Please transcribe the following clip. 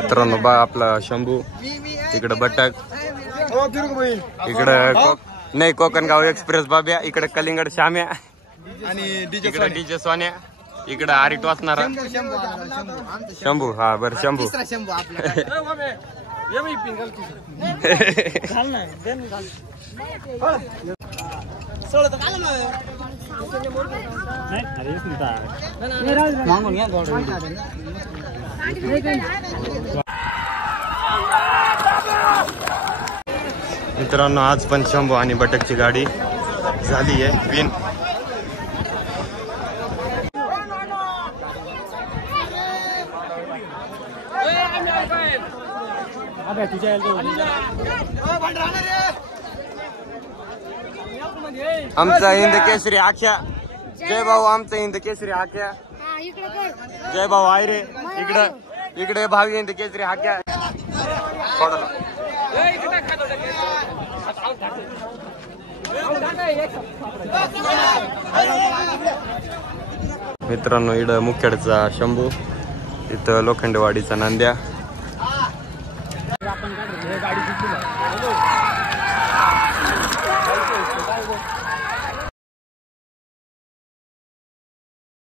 मित्रांनो बा आपला शंभू इकडे बटक इकडे नाही कोकणगाव एक्सप्रेस बाब्या इकडे कलिंगड श्याम्या आणि इकडे डीजे सोन्या इकडे आरीट वाचणारा शंभू. हा बर शंभू मित्रांनो आज पण शंभू आणि बटकची गाडी झाली आहे विन. आमचा हिंद केसरी आख्या जय भाऊ आमचा हिंद केसरी आख्या जय भाऊ आयरे इकडे इकडे भावी हिंद केसरी आख्या. मित्रांनो इकडं मुखेडचा शंभू इथं लोखंडवाडीचा नांद्या.